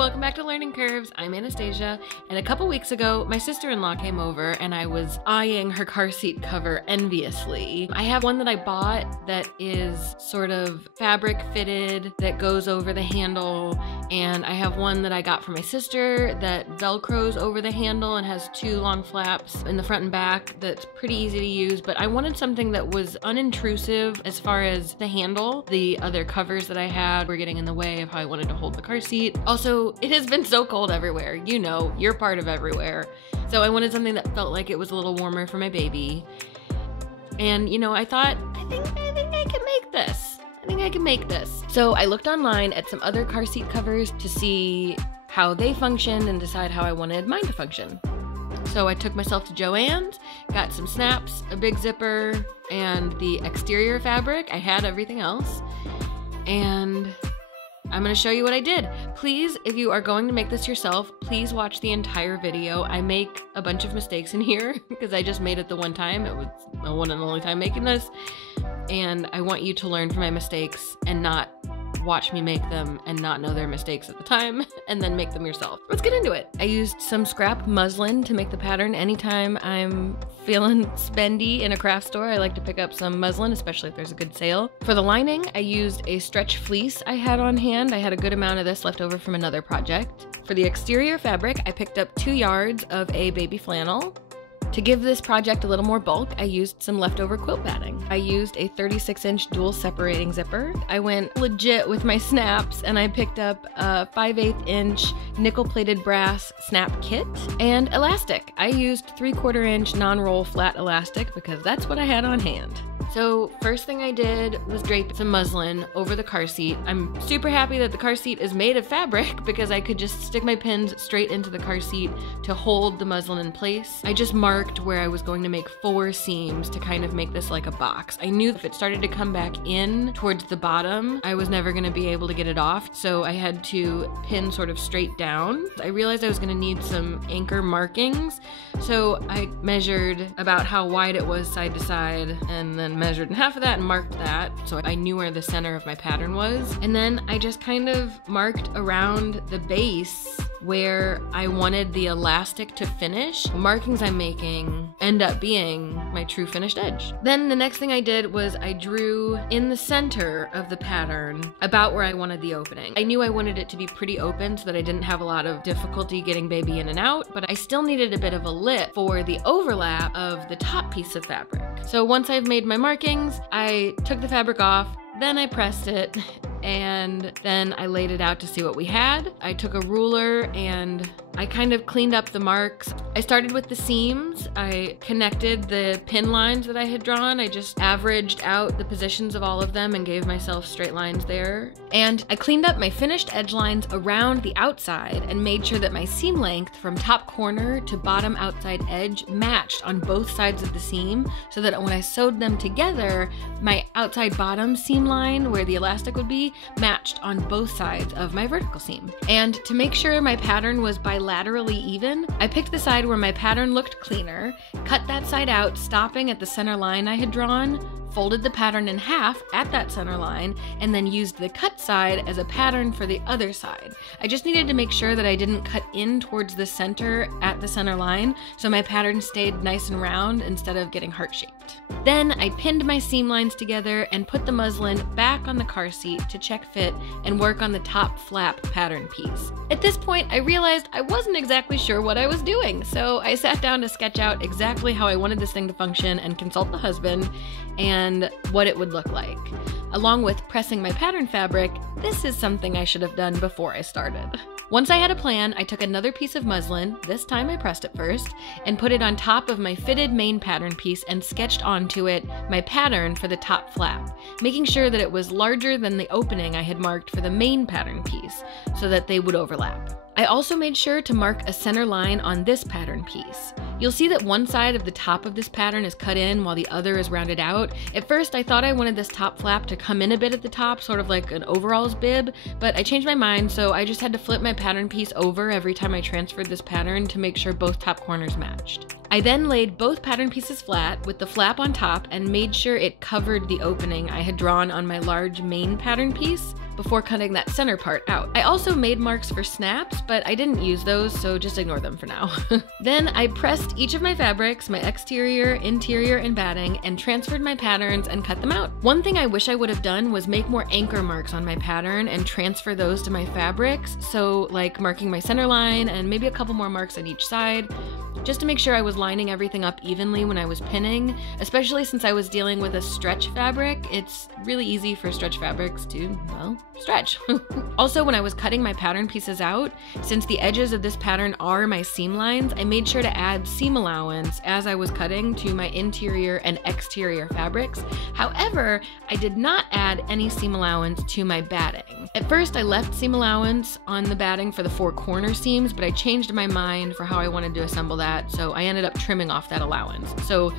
welcome back to Learning Curves. I'm Anastasia, and a couple weeks ago, my sister-in-law came over and I was eyeing her car seat cover enviously. I have one that I bought that is sort of fabric fitted that goes over the handle, and I have one that I got from my sister that velcros over the handle and has two long flaps in the front and back that's pretty easy to use, but I wanted something that was unintrusive as far as the handle. The other covers that I had were getting in the way of how I wanted to hold the car seat. Also, it has been so cold everywhere. You know, you're part of everywhere. So I wanted something that felt like it was a little warmer for my baby. And you know, I thought, I think I can make this. I think I can make this. So I looked online at some other car seat covers to see how they functioned and decide how I wanted mine to function. So I took myself to Joann's, got some snaps, a big zipper, and the exterior fabric. I had everything else. And I'm gonna show you what I did. Please, if you are going to make this yourself, please watch the entire video. I make a bunch of mistakes in here because I just made it the one time. It was my one and only time making this. And I want you to learn from my mistakes and not watch me make them and not know their mistakes at the time and then make them yourself. Let's get into it. I used some scrap muslin to make the pattern. Anytime I'm feeling spendy in a craft store, I like to pick up some muslin, especially if there's a good sale. For the lining, I used a stretch fleece I had on hand. I had a good amount of this left over from another project. For the exterior fabric, I picked up 2 yards of a baby flannel. To give this project a little more bulk, I used some leftover quilt batting. I used a 36-inch dual separating zipper. I went legit with my snaps and I picked up a 5/8-inch nickel-plated brass snap kit and elastic. I used 3/4-inch non-roll flat elastic because that's what I had on hand. So first thing I did was drape some muslin over the car seat. I'm super happy that the car seat is made of fabric because I could just stick my pins straight into the car seat to hold the muslin in place. I just marked where I was going to make 4 seams to kind of make this like a box. I knew if it started to come back in towards the bottom, I was never gonna be able to get it off, so I had to pin sort of straight down. I realized I was gonna need some anchor markings, so I measured about how wide it was side to side and then measured in half of that and marked that so I knew where the center of my pattern was. And then I just kind of marked around the base where I wanted the elastic to finish. The markings I'm making end up being my true finished edge. Then the next thing I did was I drew in the center of the pattern about where I wanted the opening. I knew I wanted it to be pretty open so that I didn't have a lot of difficulty getting baby in and out, but I still needed a bit of a lip for the overlap of the top piece of fabric. So once I've made my markings, I took the fabric off, then I pressed it, and then I laid it out to see what we had. I took a ruler and I kind of cleaned up the marks. I started with the seams. I connected the pin lines that I had drawn. I just averaged out the positions of all of them and gave myself straight lines there. And I cleaned up my finished edge lines around the outside and made sure that my seam length from top corner to bottom outside edge matched on both sides of the seam so that when I sewed them together, my outside bottom seam line where the elastic would be matched on both sides of my vertical seam. And to make sure my pattern was bilaterally even, I picked the side where my pattern looked cleaner, cut that side out, stopping at the center line I had drawn, folded the pattern in half at that center line, and then used the cut side as a pattern for the other side. I just needed to make sure that I didn't cut in towards the center at the center line, so my pattern stayed nice and round instead of getting heart-shaped. Then I pinned my seam lines together and put the muslin back on the car seat to check fit and work on the top flap pattern piece. At this point, I realized I wasn't exactly sure what I was doing, so I sat down to sketch out exactly how I wanted this thing to function and consult the husband and what it would look like. Along with pressing my pattern fabric, this is something I should have done before I started. Once I had a plan, I took another piece of muslin, this time I pressed it first, and put it on top of my fitted main pattern piece and sketched onto it my pattern for the top flap, making sure that it was larger than the opening I had marked for the main pattern piece so that they would overlap. I also made sure to mark a center line on this pattern piece. You'll see that one side of the top of this pattern is cut in while the other is rounded out. At first, I thought I wanted this top flap to come in a bit at the top, sort of like an overalls bib, but I changed my mind, so I just had to flip my pattern piece over every time I transferred this pattern to make sure both top corners matched. I then laid both pattern pieces flat with the flap on top and made sure it covered the opening I had drawn on my large main pattern piece before cutting that center part out. I also made marks for snaps, but I didn't use those, so just ignore them for now. Then I pressed each of my fabrics, my exterior, interior, and batting, and transferred my patterns and cut them out. One thing I wish I would have done was make more anchor marks on my pattern and transfer those to my fabrics, so like marking my center line and maybe a couple more marks on each side, just to make sure I was lining everything up evenly when I was pinning, especially since I was dealing with a stretch fabric. It's really easy for stretch fabrics to, well, stretch. Also, when I was cutting my pattern pieces out, since the edges of this pattern are my seam lines, I made sure to add seam allowance as I was cutting to my interior and exterior fabrics. However, I did not add any seam allowance to my batting. At first, I left seam allowance on the batting for the 4 corner seams, but I changed my mind for how I wanted to assemble that, so I ended up trimming off that allowance. So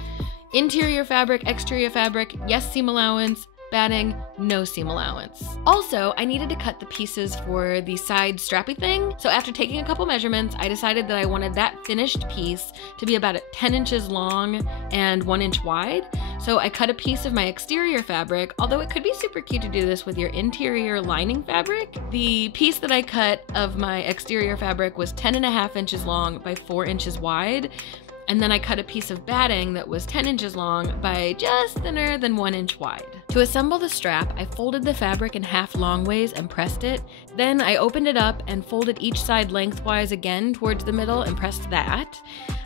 interior fabric, exterior fabric, yes seam allowance, batting, no seam allowance. Also, I needed to cut the pieces for the side strappy thing, so after taking a couple measurements, I decided that I wanted that finished piece to be about 10 inches long and 1 inch wide. So I cut a piece of my exterior fabric, although it could be super cute to do this with your interior lining fabric. The piece that I cut of my exterior fabric was 10.5 inches long by 4 inches wide. And then I cut a piece of batting that was 10 inches long by just thinner than 1 inch wide. To assemble the strap, I folded the fabric in half long ways and pressed it. Then I opened it up and folded each side lengthwise again towards the middle and pressed that.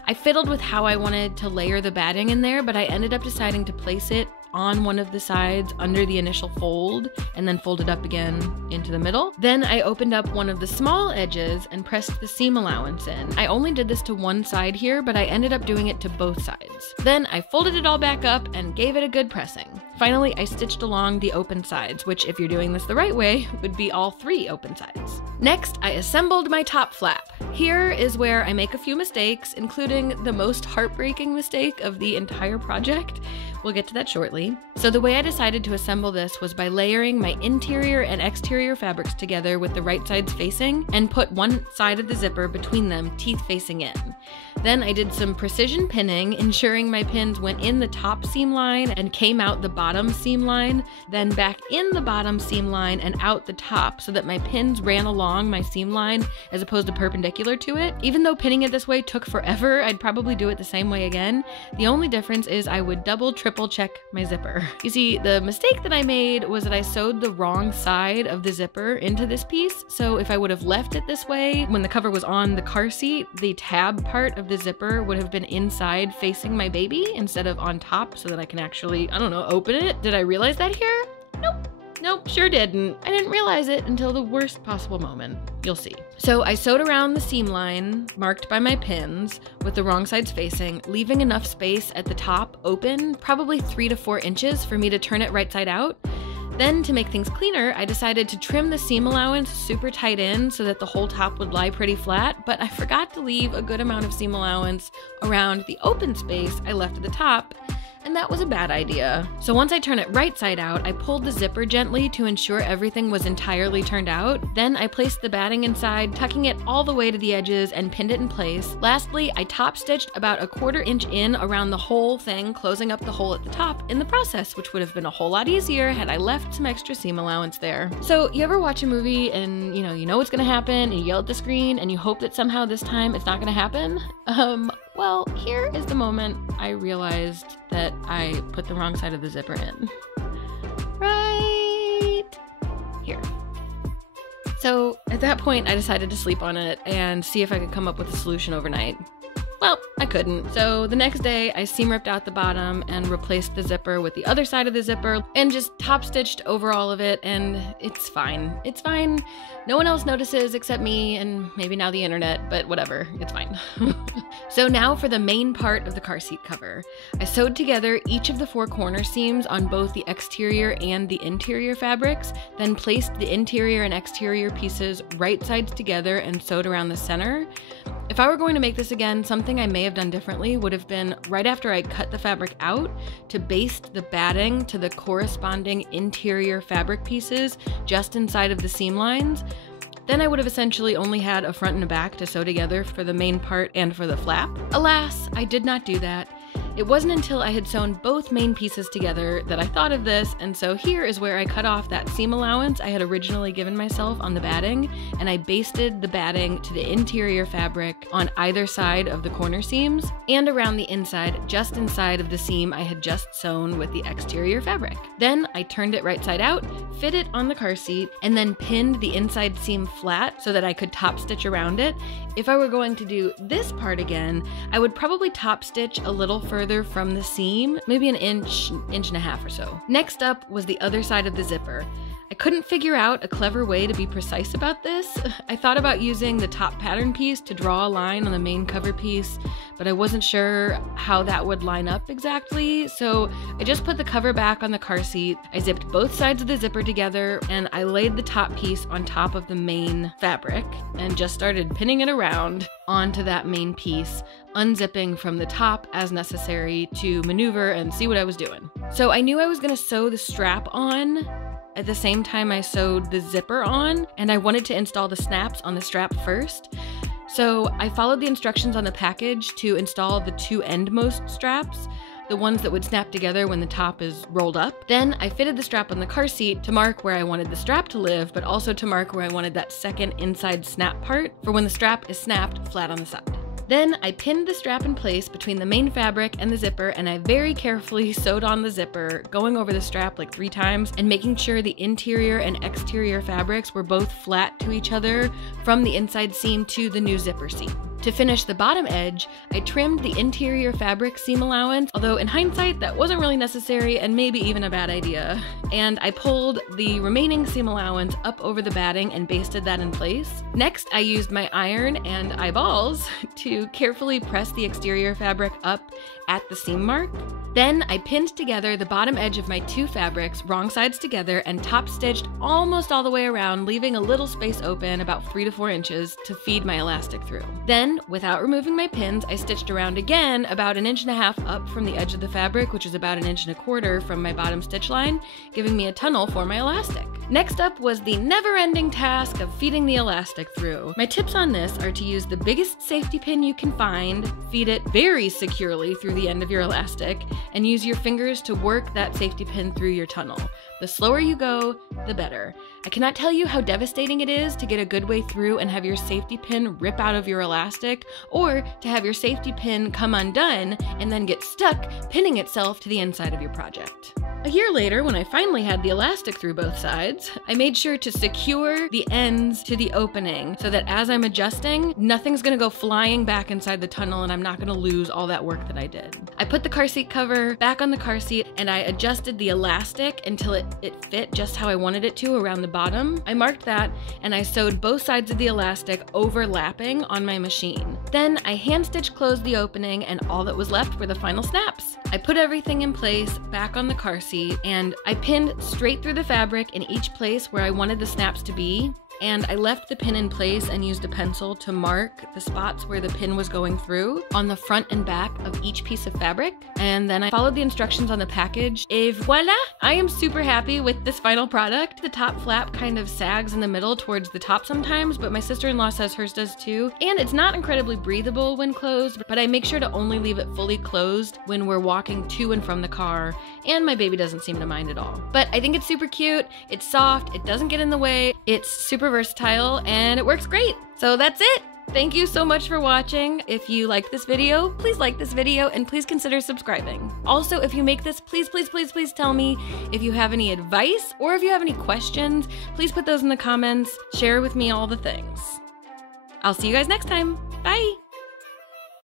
I fiddled with how I wanted to layer the batting in there, but I ended up deciding to place it on one of the sides under the initial fold and then fold it up again into the middle. Then I opened up one of the small edges and pressed the seam allowance in. I only did this to one side here, but I ended up doing it to both sides. Then I folded it all back up and gave it a good pressing. Finally, I stitched along the open sides, which if you're doing this the right way, would be all 3 open sides. Next, I assembled my top flap. Here is where I make a few mistakes, including the most heartbreaking mistake of the entire project. We'll get to that shortly. So the way I decided to assemble this was by layering my interior and exterior fabrics together with the right sides facing and put one side of the zipper between them, teeth facing in. Then I did some precision pinning, ensuring my pins went in the top seam line and came out the bottom seam line, then back in the bottom seam line and out the top so that my pins ran along my seam line as opposed to perpendicular to it. Even though pinning it this way took forever, I'd probably do it the same way again. The only difference is I would double, triple check my zipper. You see, the mistake that I made was that I sewed the wrong side of the zipper into this piece. So if I would have left it this way, when the cover was on the car seat, the tab part of the zipper would have been inside facing my baby instead of on top so that I can actually, I don't know, open it. Did I realize that here? Nope, sure didn't. I didn't realize it until the worst possible moment. You'll see. So I sewed around the seam line marked by my pins with the wrong sides facing, leaving enough space at the top open, probably 3 to 4 inches for me to turn it right side out. Then, to make things cleaner, I decided to trim the seam allowance super tight in so that the whole top would lie pretty flat, but I forgot to leave a good amount of seam allowance around the open space I left at the top, and that was a bad idea. So once I turn it right side out, I pulled the zipper gently to ensure everything was entirely turned out. Then I placed the batting inside, tucking it all the way to the edges and pinned it in place. Lastly, I top stitched about 1/4 inch in around the whole thing, closing up the hole at the top in the process, which would have been a whole lot easier had I left some extra seam allowance there. So you ever watch a movie and you know what's gonna happen and you yell at the screen and you hope that somehow this time it's not gonna happen? Well, here is the moment I realized that I put the wrong side of the zipper in. Right here. So at that point, I decided to sleep on it and see if I could come up with a solution overnight. Well, I couldn't. So the next day, I seam ripped out the bottom and replaced the zipper with the other side of the zipper and just top stitched over all of it, and it's fine. It's fine. No one else notices except me and maybe now the internet, but whatever, it's fine. So now for the main part of the car seat cover. I sewed together each of the 4 corner seams on both the exterior and the interior fabrics, then placed the interior and exterior pieces right sides together and sewed around the center. If I were going to make this again, something I may have done differently would have been right after I cut the fabric out to baste the batting to the corresponding interior fabric pieces just inside of the seam lines. Then I would have essentially only had a front and a back to sew together for the main part and for the flap. Alas, I did not do that. It wasn't until I had sewn both main pieces together that I thought of this, and so here is where I cut off that seam allowance I had originally given myself on the batting, and I basted the batting to the interior fabric on either side of the corner seams and around the inside, just inside of the seam I had just sewn with the exterior fabric. Then I turned it right side out, fit it on the car seat, and then pinned the inside seam flat so that I could top stitch around it. If I were going to do this part again, I would probably top stitch a little further from the seam, maybe an inch and a half or so. Next up was the other side of the zipper. I couldn't figure out a clever way to be precise about this. I thought about using the top pattern piece to draw a line on the main cover piece, but I wasn't sure how that would line up exactly, so I just put the cover back on the car seat. I zipped both sides of the zipper together, and I laid the top piece on top of the main fabric and just started pinning it around onto that main piece, unzipping from the top as necessary to maneuver and see what I was doing. So I knew I was gonna sew the strap on at the same time I sewed the zipper on, and I wanted to install the snaps on the strap first. So I followed the instructions on the package to install the two endmost straps, the ones that would snap together when the top is rolled up. Then I fitted the strap on the car seat to mark where I wanted the strap to live, but also to mark where I wanted that second inside snap part for when the strap is snapped flat on the side. Then I pinned the strap in place between the main fabric and the zipper, and I very carefully sewed on the zipper, going over the strap like 3 times and making sure the interior and exterior fabrics were both flat to each other from the inside seam to the new zipper seam. To finish the bottom edge, I trimmed the interior fabric seam allowance, although in hindsight that wasn't really necessary and maybe even a bad idea. And I pulled the remaining seam allowance up over the batting and basted that in place. Next, I used my iron and eyeballs to carefully press the exterior fabric up at the seam mark. Then I pinned together the bottom edge of my 2 fabrics, wrong sides together, and top stitched almost all the way around, leaving a little space open about 3 to 4 inches to feed my elastic through. Then, without removing my pins, I stitched around again about 1.5 inches up from the edge of the fabric, which is about 1.25 inches from my bottom stitch line, giving me a tunnel for my elastic. Next up was the never-ending task of feeding the elastic through. My tips on this are to use the biggest safety pin you can find, feed it very securely through the end of your elastic, and use your fingers to work that safety pin through your tunnel. The slower you go, the better. I cannot tell you how devastating it is to get a good way through and have your safety pin rip out of your elastic, or to have your safety pin come undone and then get stuck pinning itself to the inside of your project. A year later, when I finally had the elastic through both sides, I made sure to secure the ends to the opening so that as I'm adjusting, nothing's gonna go flying back inside the tunnel and I'm not gonna lose all that work that I did. I put the car seat cover back on the car seat and I adjusted the elastic until it fit just how I wanted it to around the bottom. I marked that and I sewed both sides of the elastic overlapping on my machine. Then I hand stitch closed the opening and all that was left were the final snaps. I put everything in place back on the car seat and I pinned straight through the fabric in each place where I wanted the snaps to be. And I left the pin in place and used a pencil to mark the spots where the pin was going through on the front and back of each piece of fabric. And then I followed the instructions on the package. Et voila! I am super happy with this final product. The top flap kind of sags in the middle towards the top sometimes, but my sister-in-law says hers does too. And it's not incredibly breathable when closed, but I make sure to only leave it fully closed when we're walking to and from the car, and my baby doesn't seem to mind at all. But I think it's super cute, it's soft, it doesn't get in the way, it's super versatile, and it works great. So that's it! Thank you so much for watching. If you liked this video, please like this video and please consider subscribing. Also, if you make this, please tell me if you have any advice or if you have any questions. Please put those in the comments. Share with me all the things. I'll see you guys next time. Bye!